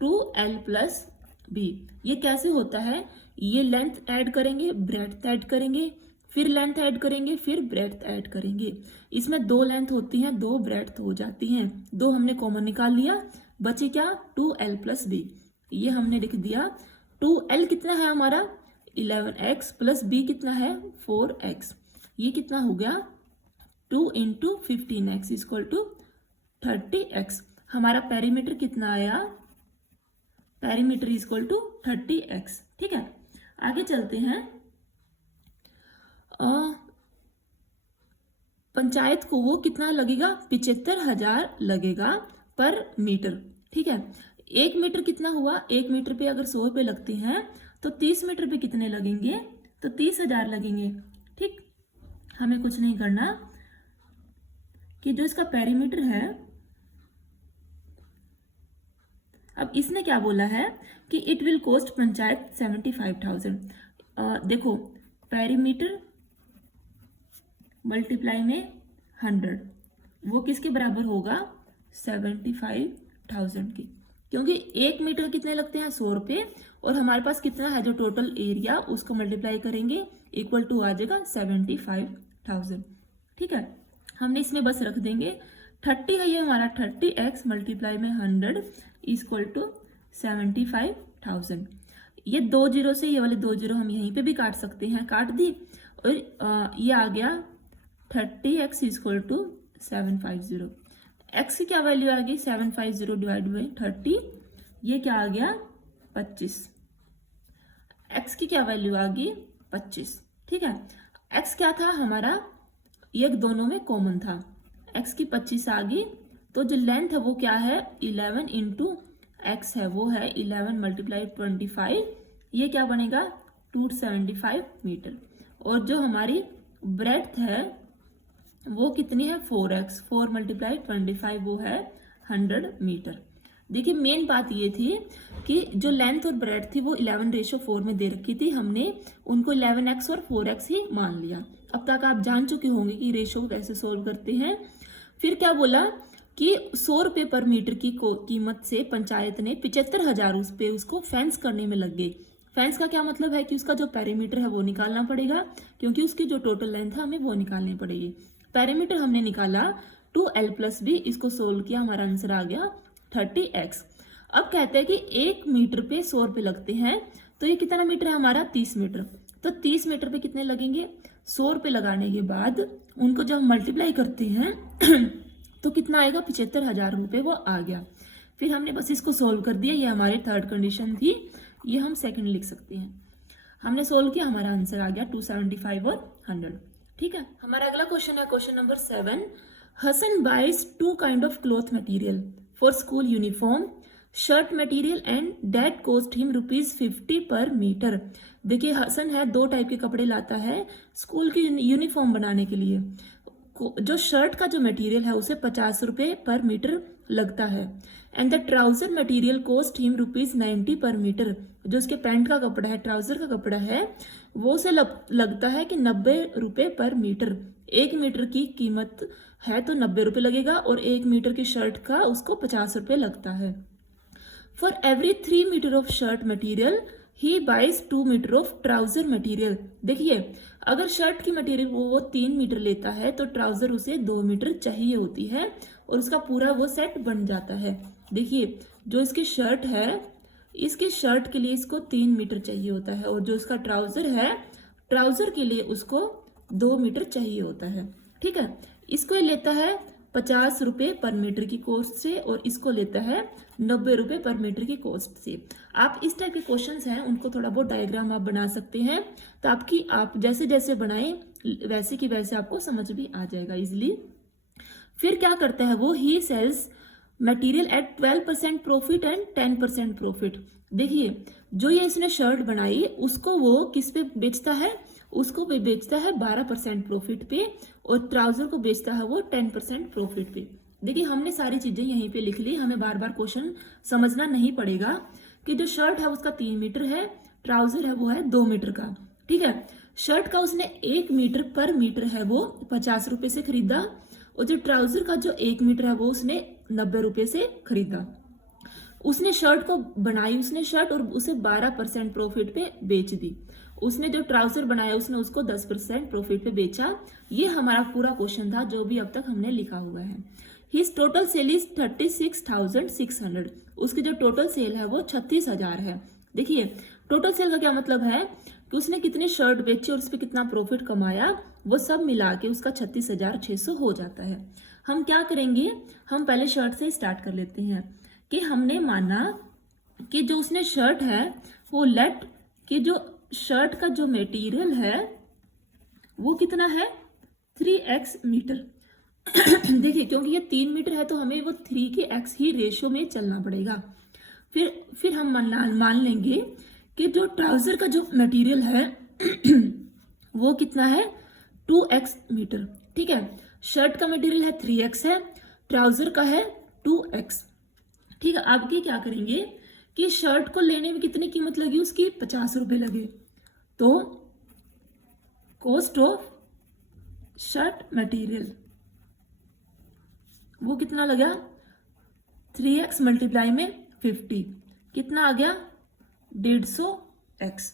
2l + b। ये कैसे होता है, ये लेंथ ऐड करेंगे, ब्रेड्थ ऐड करेंगे, फिर लेंथ ऐड करेंगे, फिर ब्रेड्थ ऐड करेंगे। इसमें 2 लेंथ होती हैं, 2 ब्रेड्थ हो जाती हैं। 2 हमने कॉमन निकाल लिया, बचे क्या, 2l + b। ये हमने लिख दिया। 2l कितना है हमारा 11x + b कितना है 4x। ये कितना हो गया 2 × 15x = 30x। हमारा पेरीमीटर कितना आया, पेरीमीटर = 30x। ठीक है, आगे चलते हैं। पंचायत को वो कितना लगेगा, 75,000 लगेगा पर मीटर। ठीक है, 1 मीटर कितना हुआ, 1 मीटर पे अगर 100 रुपये लगते हैं तो 30 मीटर पे कितने लगेंगे, तो 30,000 लगेंगे। ठीक, हमें कुछ नहीं करना कि जो इसका पेरीमीटर है, अब इसने क्या बोला है कि इट विल कॉस्ट पंचायत 75,000। देखो पेरीमीटर मल्टीप्लाई में 100, वो किसके बराबर होगा, 75,000 की, क्योंकि 1 मीटर कितने लगते हैं, 100 रुपये, और हमारे पास कितना है जो टोटल एरिया, उसको मल्टीप्लाई करेंगे इक्वल टू आ जाएगा 75,000। ठीक है, हमने इसमें बस रख देंगे 30 है ये हमारा, 30x मल्टीप्लाई में 100 इक्वल टू 75,000। ये 2 जीरो से ये वाले 2 जीरो हम यहीं पे भी काट सकते हैं, काट दी, और ये आ गया 30x इक्वल टू 750। x की क्या वैल्यू आ गई, 750 डिवाइड बाई 30, ये क्या आ गया 25। x की क्या वैल्यू आ गई 25। ठीक है, x क्या था हमारा, ये दोनों में कॉमन था, x की 25 आ गई, तो जो लेंथ है वो क्या है 11 इंटू एक्स है, वो है 11 मल्टीप्लाई 25, ये क्या बनेगा 275 मीटर। और जो हमारी ब्रेड्थ है वो कितनी है 4x, 4 मल्टीप्लाई 25, वो है 100 मीटर। देखिए मेन बात ये थी कि जो लेंथ और ब्रेड्थ थी वो 11:4 में दे रखी थी, हमने उनको 11x और 4x ही मान लिया। अब तक आप जान चुके होंगे कि रेशो को कैसे सोल्व करते हैं। फिर क्या बोला कि 100 रुपये पर मीटर की कीमत से पंचायत ने 75,000 उस पे उसको फेंस करने में लग गए। फेंस का क्या मतलब है कि उसका जो पेरीमीटर है वो निकालना पड़ेगा, क्योंकि उसकी जो टोटल लेंथ है हमें वो निकालनी पड़ेगी। पेरीमीटर हमने निकाला 2l+b, इसको सोल्व किया, हमारा आंसर आ गया 30x। अब कहते हैं कि 1 मीटर पे 100 रुपये लगते हैं, तो ये कितना मीटर है हमारा 30 मीटर, तो 30 मीटर पे कितने लगेंगे, 100 रुपये लगाने के बाद उनको जब मल्टीप्लाई करते हैं तो कितना आएगा 75,000 रुपये, वो आ गया। फिर हमने बस इसको सोल्व कर दिया, ये हमारी थर्ड कंडीशन थी, ये हम सेकंड लिख सकते हैं। हमने सोल्व किया, हमारा आंसर आ गया 275 और 100। ठीक है, हमारा अगला क्वेश्चन है question number 7। Hasan buys 2 kind of cloth material for school uniform, shirt material and that cost him ₹50 per metre. देखिए हसन है 2 टाइप के कपड़े लाता है स्कूल की यूनिफॉर्म बनाने के लिए। जो शर्ट का जो मटेरियल है उसे 50 रुपये पर मीटर लगता है, and the trouser material cost him ₹90 पर मीटर। जो उसके पैंट का कपड़ा है, ट्राउजर का कपड़ा है, वो उसे लगता है कि 90 रुपये पर मीटर। 1 मीटर की कीमत है तो 90 रुपये लगेगा, और 1 मीटर की शर्ट का उसको 50 रुपये लगता है। For every 3 metre of shirt material he buys 2 metre of trouser material. देखिए अगर शर्ट की मटेरियल वो 3 मीटर लेता है तो ट्राउजर उसे 2 मीटर चाहिए होती है, और उसका पूरा वो सेट बन जाता है। देखिए जो इसकी शर्ट है, इसके शर्ट के लिए इसको 3 मीटर चाहिए होता है, और जो इसका ट्राउजर है, ट्राउजर के लिए उसको 2 मीटर चाहिए होता है। ठीक है, इसको लेता है 50 रुपये पर मीटर की कॉस्ट से, और इसको लेता है 90 रुपये पर मीटर की कॉस्ट से। आप इस टाइप के क्वेश्चंस हैं उनको थोड़ा बहुत डायग्राम आप बना सकते हैं, तो आप जैसे जैसे बनाएं वैसे की वैसे आपको समझ भी आ जाएगा इजिली। फिर क्या करता है वो, he sells material at 12% profit and 10% profit. देखिए जो ये इसने शर्ट बनाई उसको वो किस पे बेचता है, उसको भी बेचता है 12% प्रॉफिट पे, और ट्राउजर को बेचता है वो 10% प्रॉफिट पे। देखिए हमने सारी चीजें यहीं पे लिख ली, हमें बार बार क्वेश्चन समझना नहीं पड़ेगा कि जो शर्ट है उसका 3 मीटर है, ट्राउजर है वो है 2 मीटर का। ठीक है, शर्ट का उसने 1 मीटर पर मीटर है वो 50 रुपये से खरीदा, और जो ट्राउजर का जो 1 मीटर है वो उसने 90 रुपये से खरीदा। उसने शर्ट को बनाई, उसने शर्ट, और उसे 12% प्रॉफिट पे बेच दी। उसने जो ट्राउजर बनाया उसने उसको 10% प्रॉफिट पे बेचा। ये हमारा पूरा क्वेश्चन था जो भी अब तक हमने लिखा हुआ है। His total sale is 36,600। उसकी जो टोटल सेल है वो 36,000 है। देखिए टोटल सेल का क्या मतलब है कि उसने कितनी शर्ट बेची और उस पर कितना प्रॉफिट कमाया, वो सब मिला के उसका 36,600 हो जाता है। हम क्या करेंगे, हम पहले शर्ट से स्टार्ट कर लेते हैं कि हमने माना कि जो उसने शर्ट है वो लेट कि जो शर्ट का जो मटेरियल है वो कितना है 3x मीटर। देखिए क्योंकि ये 3 मीटर है तो हमें वो 3 के x ही रेशियो में चलना पड़ेगा। फिर हम मान लेंगे कि जो ट्राउजर का जो मटेरियल है वो कितना है 2x मीटर। ठीक है, शर्ट का मटेरियल है 3x है, ट्राउजर का है 2x। ठीक है, आगे क्या करेंगे कि शर्ट को लेने में कितनी कीमत लगी, उसकी 50 रुपए लगे, तो कॉस्ट ऑफ शर्ट मटेरियल वो कितना लगा 3x मल्टीप्लाई में 50 कितना आ गया 150x।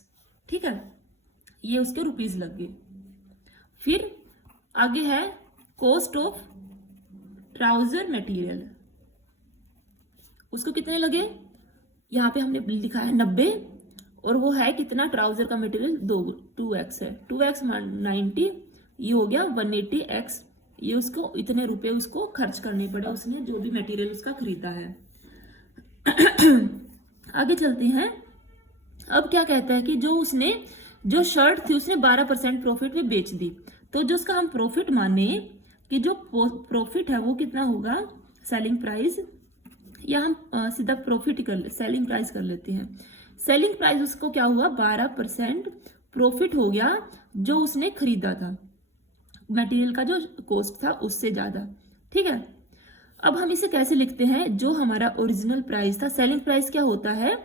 ठीक है, ये उसके रुपीज लग गए। फिर आगे है कॉस्ट ऑफ ट्राउजर मटेरियल, उसको कितने लगे, यहाँ पे हमने लिखा है 90 और वो है कितना ट्राउजर का मटेरियल 2x है, 2x 90, ये हो गया 180x। ये उसको इतने रुपए उसको खर्च करने पड़े, उसने जो भी मटेरियल उसका खरीदा है। आगे चलते हैं। अब क्या कहता है कि जो शर्ट थी उसने 12% प्रॉफिट में बेच दी, तो जो उसका हम प्रॉफिट माने कि जो प्रॉफिट है वो कितना होगा सेलिंग प्राइस, या हम सीधा प्रॉफिट सेलिंग प्राइस कर लेते हैं। सेलिंग प्राइस उसको क्या हुआ 12% प्रॉफिट हो गया जो उसने खरीदा था, मटेरियल का जो कॉस्ट था उससे ज्यादा। ठीक है, अब हम इसे कैसे लिखते हैं, जो हमारा ओरिजिनल प्राइस था, सेलिंग प्राइस क्या होता है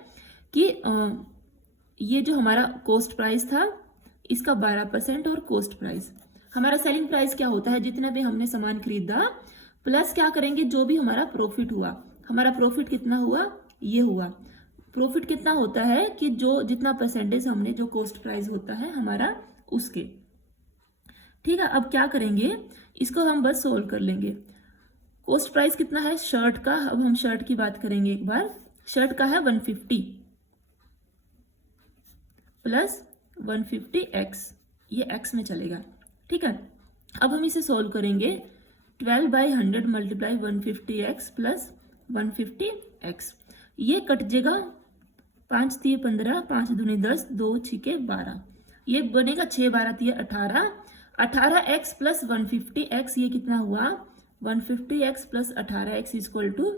कि ये जो हमारा कॉस्ट प्राइस था इसका 12% और कॉस्ट प्राइस, हमारा सेलिंग प्राइस क्या होता है जितना भी हमने सामान खरीदा प्लस क्या करेंगे जो भी हमारा प्रॉफिट हुआ। हमारा प्रॉफिट कितना हुआ, ये हुआ। प्रॉफिट कितना होता है कि जो जितना परसेंटेज हमने जो कॉस्ट प्राइस होता है हमारा उसके। ठीक है, अब क्या करेंगे, इसको हम बस सोल्व कर लेंगे। कॉस्ट प्राइस कितना है शर्ट का, अब हम शर्ट की बात करेंगे एक बार। शर्ट का है 150 प्लस 150x, ये x में चलेगा। ठीक है, अब हम इसे सोल्व करेंगे। 12/100 मल्टीप्लाई 150x प्लस 150x, ये कट जाएगा 5 3 15, 5 दूनी 10, 2 6 12, ये बनेगा 6 12 3 18, 18x प्लस 150x, ये कितना हुआ 150x plus 18x equal to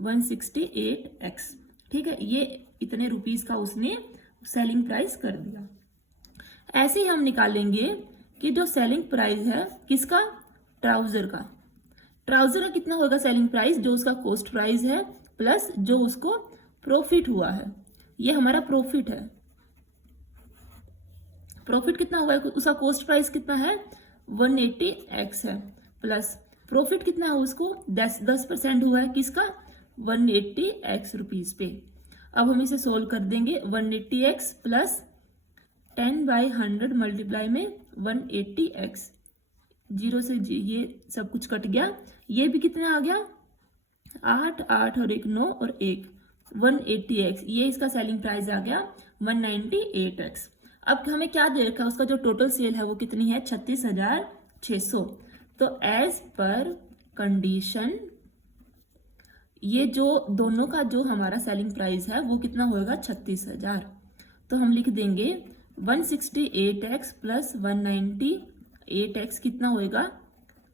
168x। ठीक है, ये इतने रुपीस का उसने सेलिंग प्राइस कर दिया। ऐसे ही हम निकालेंगे कि जो सेलिंग प्राइस है किसका, ट्राउजर का। ट्राउजर का कितना होगा सेलिंग प्राइस, जो उसका कॉस्ट प्राइस है प्लस जो उसको प्रॉफिट हुआ है, ये हमारा प्रॉफिट है। प्रॉफिट कितना हुआ है, उसका कॉस्ट प्राइस कितना है 180x है, प्लस प्रॉफिट कितना है उसको 10% हुआ है किसका 180x रुपीज पे। अब हम इसे सोल्व कर देंगे। 180x प्लस 10/100 मल्टीप्लाई में 180x, 0 से ये सब कुछ कट गया, ये भी कितना आ गया 8 8 और 1 9 और 1 180x, ये इसका सेलिंग प्राइस आ गया 198x। अब हमें क्या दे रखा है, उसका जो टोटल सेल है वो कितनी है 36,600। तो एज पर कंडीशन ये जो दोनों का जो हमारा सेलिंग प्राइस है वो कितना होगा 36,000। तो हम लिख देंगे 168x प्लस 198x कितना होएगा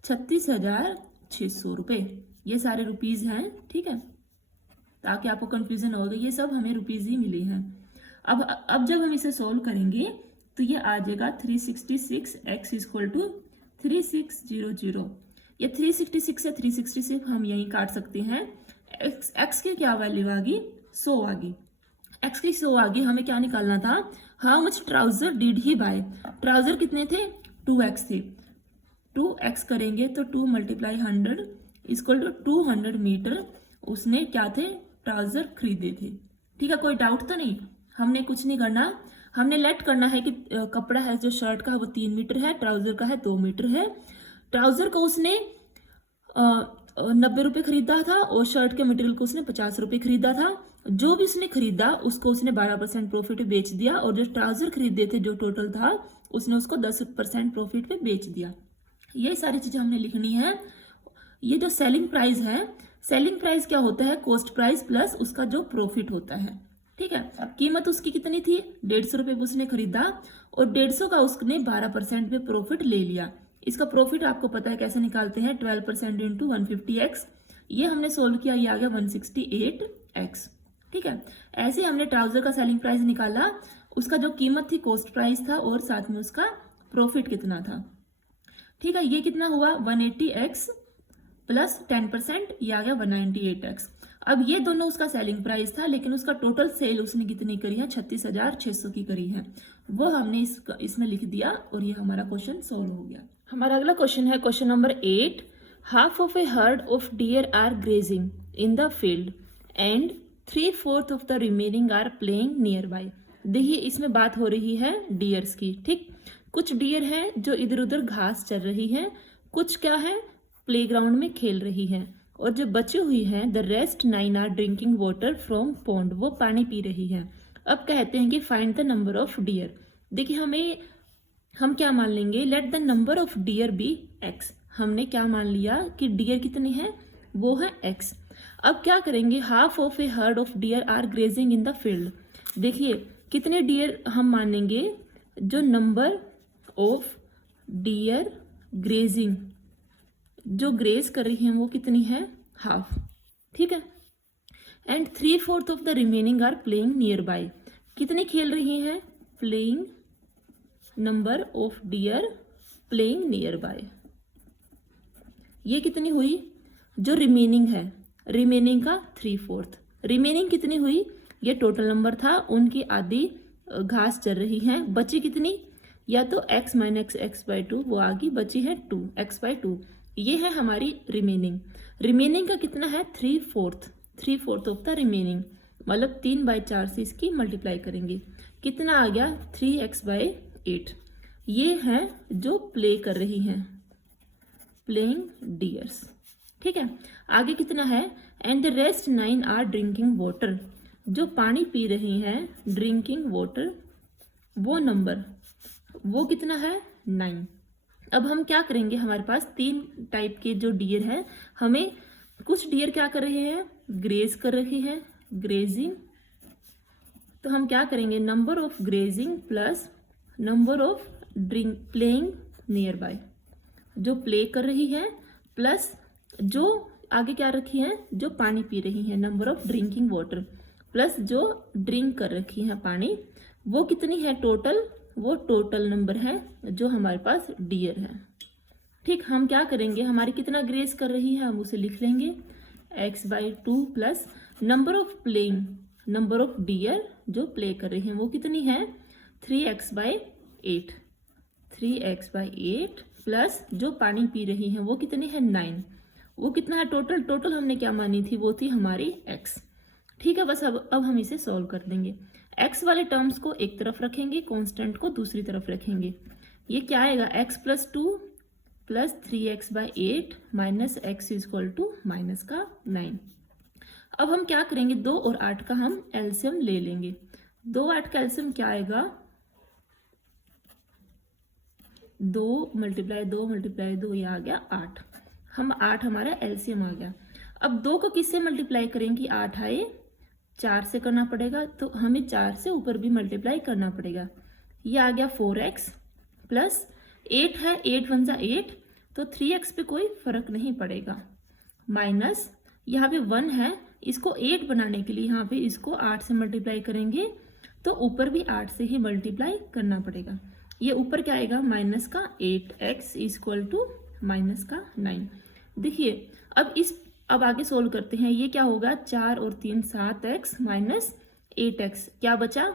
36,600 रुपये। ये सारे रुपीज हैं। ठीक है, ताकि आपको कंफ्यूजन होगा, ये सब हमें रुपीज ही मिले हैं। अब जब हम इसे सोल्व करेंगे तो ये आ जाएगा 366x इक्वल टू 3600। ये 366 से 366 हम यहीं काट सकते हैं। x की क्या वैल्यू आ गई 100 आ गई, x की 100 आ गई। हमें क्या निकालना था, how much trouser did he buy. Trouser कितने थे 2x थे, 2x करेंगे तो 2 मल्टीप्लाई 100 इक्वल टू 200 मीटर उसने क्या थे ट्राउजर खरीदे थे। ठीक है, कोई डाउट तो नहीं, हमने कुछ नहीं करना, हमने लेट करना है कि कपड़ा है जो शर्ट का है वो 3 मीटर है, ट्राउजर का है 2 मीटर है। ट्राउजर को उसने 90 रुपये खरीदा था और शर्ट के मटेरियल को उसने 50 रुपये खरीदा था। जो भी उसने खरीदा उसको उसने 12% प्रॉफिट पे बेच दिया, और जो ट्राउजर खरीदे थे जो टोटल था उसने उसको 10% प्रॉफिट पे बेच दिया। ये सारी चीजें हमने लिखनी है। ये जो सेलिंग प्राइस है, सेलिंग प्राइस क्या होता है कॉस्ट प्राइस प्लस उसका जो प्रॉफिट होता है। ठीक है, कीमत उसकी कितनी थी, 150 रुपये उसने खरीदा और 150 का उसने 12% पे प्रॉफिट ले लिया। इसका प्रॉफिट आपको पता है कैसे निकालते हैं, 12% इंटू 150x। ये हमने सोल्व किया, ये आ गया 168x। ठीक है, ऐसे हमने ट्राउजर का सेलिंग प्राइस निकाला, उसका जो कीमत थी कॉस्ट प्राइस था और साथ में उसका प्रॉफिट कितना था। ठीक है, ये कितना हुआ 180x प्लस 10%, ये आ गया 198x। अब ये दोनों उसका सेलिंग प्राइस था, लेकिन उसका टोटल सेल उसने कितनी करी है, 36,600 की करी है, वो हमने इसमें लिख दिया और ये हमारा क्वेश्चन सॉल्व हो गया। हमारा अगला क्वेश्चन है question number 8। Half of a herd of deer are grazing in the field and 3/4 of the remaining are playing nearby. देखिए इसमें बात हो रही है डियर्स की। ठीक, कुछ डियर हैं जो इधर उधर घास चर रही हैं, कुछ क्या है प्लेग्राउंड में खेल रही हैं, और जो बची हुई हैं the rest 9 are drinking water from pond, वो पानी पी रही हैं। अब कहते हैं कि find the number of deer. देखिए हम क्या मान लेंगे, let the number of deer be x। हमने क्या मान लिया कि डियर कितनी है, वो है x। अब क्या करेंगे, half of a herd of deer are grazing in the field. देखिए कितने डियर हम मानेंगे, जो नंबर ऑफ डियर ग्रेजिंग, जो ग्रेज कर रही हैं वो कितनी है, हाफ। ठीक है, and 3/4 of the remaining are playing nearby. कितनी खेल रही हैं, playing, number of deer playing nearby. ये कितनी हुई, जो रिमेनिंग है, रिमेनिंग का 3/4। रिमेनिंग कितनी हुई, ये टोटल नंबर था, उनकी आधी घास चल रही है, बची कितनी, या तो x माइनस x/2 वो आगे बची है 2 x/2। ये है हमारी रिमेनिंग। रिमेनिंग का कितना है 3/4 ऑफ द रिमेनिंग, मतलब 3/4 से इसकी मल्टीप्लाई करेंगे, कितना आ गया 3x/8। ये है जो प्ले कर रही हैं, प्लेइंग डियर्स। ठीक है, आगे कितना है, and the rest 9 are drinking water, जो पानी पी रही हैं ड्रिंकिंग वाटर, वो नंबर वो कितना है 9। अब हम क्या करेंगे, हमारे पास 3 टाइप के जो डियर है, हमें कुछ डियर क्या कर रहे हैं, ग्रेज कर रही है, ग्रेजिंग। तो हम क्या करेंगे, number of grazing plus number of playing near by, जो प्ले कर रही है प्लस जो आगे क्या रखी है, जो पानी पी रही है, number of drinking water, plus जो ड्रिंक कर रखी है पानी, वो कितनी है टोटल, वो टोटल नंबर है जो हमारे पास डियर है। ठीक, हम क्या करेंगे, हमारी कितना ग्रेज कर रही है हम उसे लिख लेंगे x/2 plus number of playing, number of dear जो प्ले कर रही हैं वो कितनी है 3x/8, 3x/8 प्लस जो पानी पी रही हैं वो कितनी है 9, वो कितना है टोटल हमने क्या मानी थी, वो थी हमारी x। ठीक है, बस अब हम इसे सॉल्व कर देंगे। x वाले टर्म्स को एक तरफ रखेंगे, कांस्टेंट को दूसरी तरफ रखेंगे। ये क्या आएगा, x+2 plus 3x/8 minus x equal to minus का 9। अब हम क्या करेंगे, 2 और 8 का हम एलसीएम ले लेंगे। 2 8 का एलसीएम क्या आएगा, 2 × 2 × 2, ये आ गया 8। हम 8 हमारा एलसीएम आ गया। अब 2 को किससे मल्टीप्लाई करेंगे, 8 आए 4 से करना पड़ेगा, तो हमें 4 से ऊपर भी मल्टीप्लाई करना पड़ेगा। ये आ गया 4x प्लस 8 है, 8 × 8, तो 3x पे कोई फर्क नहीं पड़ेगा, माइनस यहाँ पे 1 है, इसको 8 बनाने के लिए यहाँ पे इसको 8 से मल्टीप्लाई करेंगे, तो ऊपर भी 8 से ही मल्टीप्लाई करना पड़ेगा। ये ऊपर क्या आएगा, माइनस का 8x इक्वल टू माइनस का 9। देखिए अब आगे सोल्व करते हैं, ये क्या होगा, 4 और 3 7x माइनस 8x, क्या बचा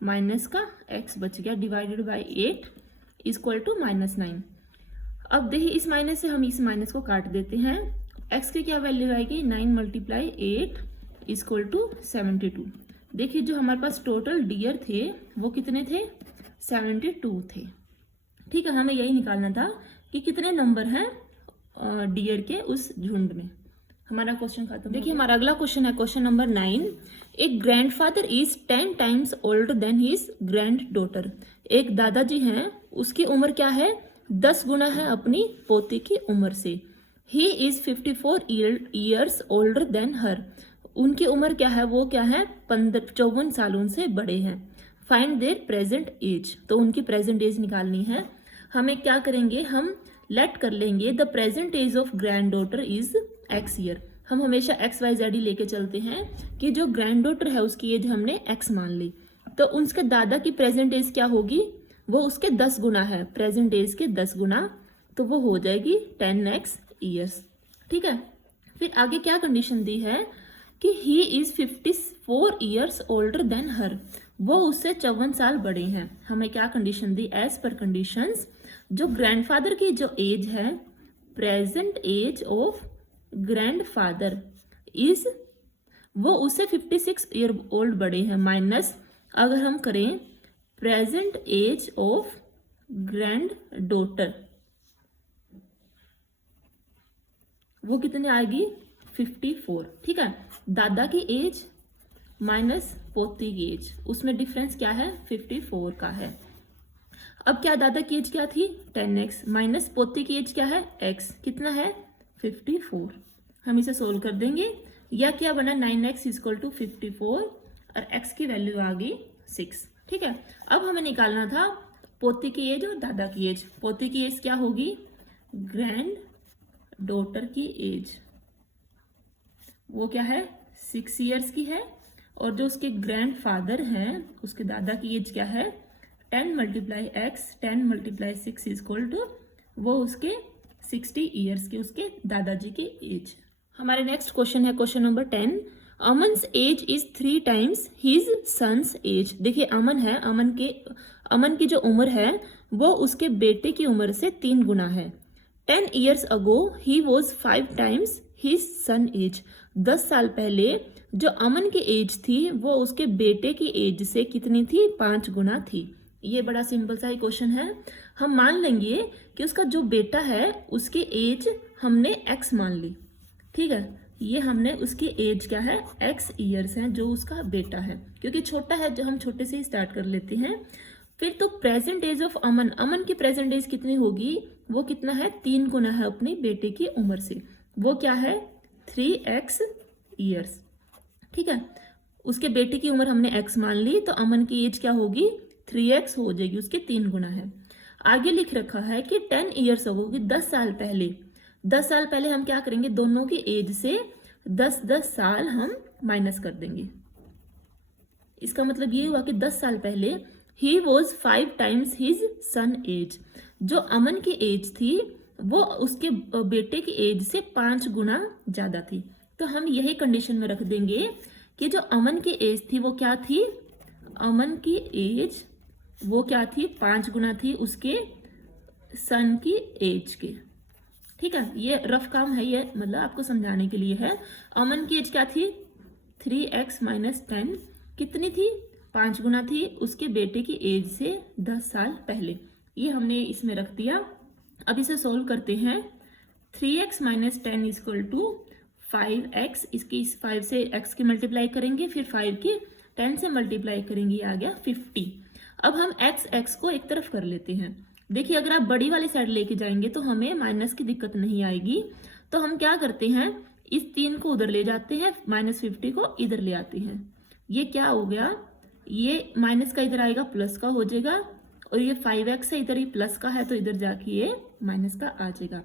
माइनस का x बच गया, divided by 8 equal to minus 9। अब देखिए इस माइनस से हम इस माइनस को काट देते हैं, x की क्या वैल्यू आएगी, 9 × 8 इक्वल टू 72। देखिए जो हमारे पास टोटल डियर थे वो कितने थे, 72 थे। ठीक है, हमें यही निकालना था कि कितने नंबर हैं डियर के उस झुंड में। हमारा क्वेश्चन खत्म। देखिए हमारा अगला क्वेश्चन है क्वेश्चन नंबर 9। एक grandfather is 10 times older than his grand daughter. एक दादाजी हैं, उसकी उम्र क्या है, 10 गुना है अपनी पोती की उम्र से। He is 54 years older than her. उनकी उम्र क्या है, वो क्या है 54 साल उनसे बड़े हैं। फाइंड देयर प्रेजेंट एज, तो उनकी प्रेजेंट एज निकालनी है। हमें क्या करेंगे, हम लेट कर लेंगे the present age of granddaughter is x year. हम हमेशा एक्स वाई जेड ही लेके चलते हैं कि जो ग्रैंड डॉटर है उसकी एज हमने एक्स मान ली, तो उसके दादा की प्रेजेंट एज क्या होगी, वो उसके 10 गुना है, प्रेजेंट एज के 10 गुना, तो वो हो जाएगी 10x ईयर्स। ठीक है, फिर आगे क्या कंडीशन दी है कि he is 54 years older than her, वो उससे 54 साल बड़े हैं। हमें क्या कंडीशन दी, एज पर कंडीशंस जो ग्रैंडफादर की जो एज है, present age of grandfather is, वो उससे 56 ईयर ओल्ड बड़े हैं, माइनस अगर हम करें present age of granddaughter, वो कितने आएगी 54। ठीक है, दादा की एज माइनस पोती की एज, उसमें डिफरेंस क्या है 54 का है। अब क्या दादा की एज क्या थी 10x माइनस पोती की एज क्या है x, कितना है 54। हम इसे सोल्व कर देंगे, या क्या बना 9x इक्वल टू 54 और x की वैल्यू आ गई 6। ठीक है, अब हमें निकालना था पोती की एज और दादा की एज। पोती की एज क्या होगी, ग्रैंड डॉटर की एज, वो क्या है 6 ईयर्स की है, और जो उसके ग्रैंडफादर हैं उसके दादा की एज क्या है 10 multiply x, 10 multiply 6 equal to, वो उसके 60 ईयर्स की उसके दादाजी की एज। हमारे नेक्स्ट क्वेश्चन है question number 10, Aman's age is 3 times his sons age. देखिए अमन है, अमन की जो उम्र है वो उसके बेटे की उम्र से 3 गुना है। 10 years ago he was 5 times his son age। 10 साल पहले जो अमन की एज थी वो उसके बेटे की एज से कितनी थी, 5 गुना थी। ये बड़ा सिंपल सा ही क्वेश्चन है। हम मान लेंगे कि उसका जो बेटा है उसकी एज हमने x मान ली। ठीक है, ये हमने उसकी एज क्या है x ईयर्स है जो उसका बेटा है, क्योंकि छोटा है जो हम छोटे से ही स्टार्ट कर लेते हैं। फिर तो प्रेजेंट एज ऑफ अमन, अमन की प्रेजेंट एज कितनी होगी, वो कितना है 3 गुना है अपनी बेटे की उम्र से, वो क्या है 3x ईयर्स। ठीक है, उसके बेटे की उम्र हमने x मान ली, तो अमन की एज क्या होगी 3x हो जाएगी, उसके 3 गुना है। आगे लिख रखा है कि 10 ईयर्स होगी, 10 साल पहले। 10 साल पहले हम क्या करेंगे, दोनों की एज से 10-10 साल हम माइनस कर देंगे। इसका मतलब ये हुआ कि 10 साल पहले he was 5 times his son age, जो अमन की एज थी वो उसके बेटे की एज से 5 गुना ज्यादा थी। तो हम यही कंडीशन में रख देंगे कि जो अमन की एज थी वो क्या थी, अमन की एज वो क्या थी 5 गुना थी उसके सन की एज के। ठीक है, ये रफ काम है, ये मतलब आपको समझाने के लिए है। अमन की एज क्या थी 3x माइनस 10, कितनी थी 5 गुना थी उसके बेटे की एज से 10 साल पहले। ये हमने इसमें रख दिया। अब इसे सोल्व करते हैं। 3x minus 10 equal to 5x, इसकी इस 5 से x की मल्टीप्लाई करेंगे, फिर 5 की 10 से मल्टीप्लाई करेंगे, आ गया 50। अब हम x को एक तरफ कर लेते हैं। देखिए अगर आप बड़ी वाली साइड लेके जाएंगे तो हमें माइनस की दिक्कत नहीं आएगी। तो हम क्या करते हैं, इस 3 को उधर ले जाते हैं, माइनस 50 को इधर ले आते हैं। ये क्या हो गया, ये माइनस का इधर आएगा प्लस का हो जाएगा, और ये 5x है इधर ही प्लस का है तो इधर जाके ये माइनस का आ जाएगा।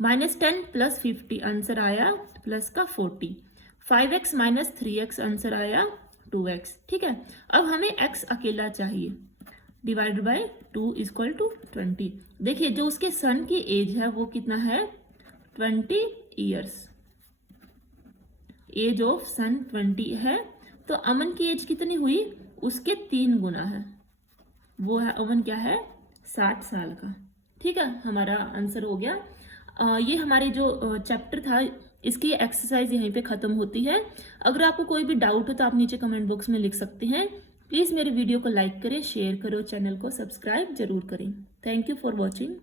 -10 + 50 आंसर आया प्लस का 40। 5x माइनस 3x आंसर आया 2x। ठीक है, अब हमें x अकेला चाहिए, डिवाइड बाय 2 इक्वल टू 20। देखिए जो उसके सन की एज है वो कितना है 20 ईयर्स, एज ऑफ सन 20 है। तो अमन की एज कितनी हुई, उसके 3 गुना है, वो है अमन क्या है 60 साल का। ठीक है, हमारा आंसर हो गया। ये हमारी जो चैप्टर था इसकी एक्सरसाइज यहीं पे ख़त्म होती है। अगर आपको कोई भी डाउट हो तो आप नीचे कमेंट बॉक्स में लिख सकते हैं। प्लीज़ मेरे वीडियो को लाइक करें, शेयर करो, चैनल को सब्सक्राइब जरूर करें। Thank you for watching.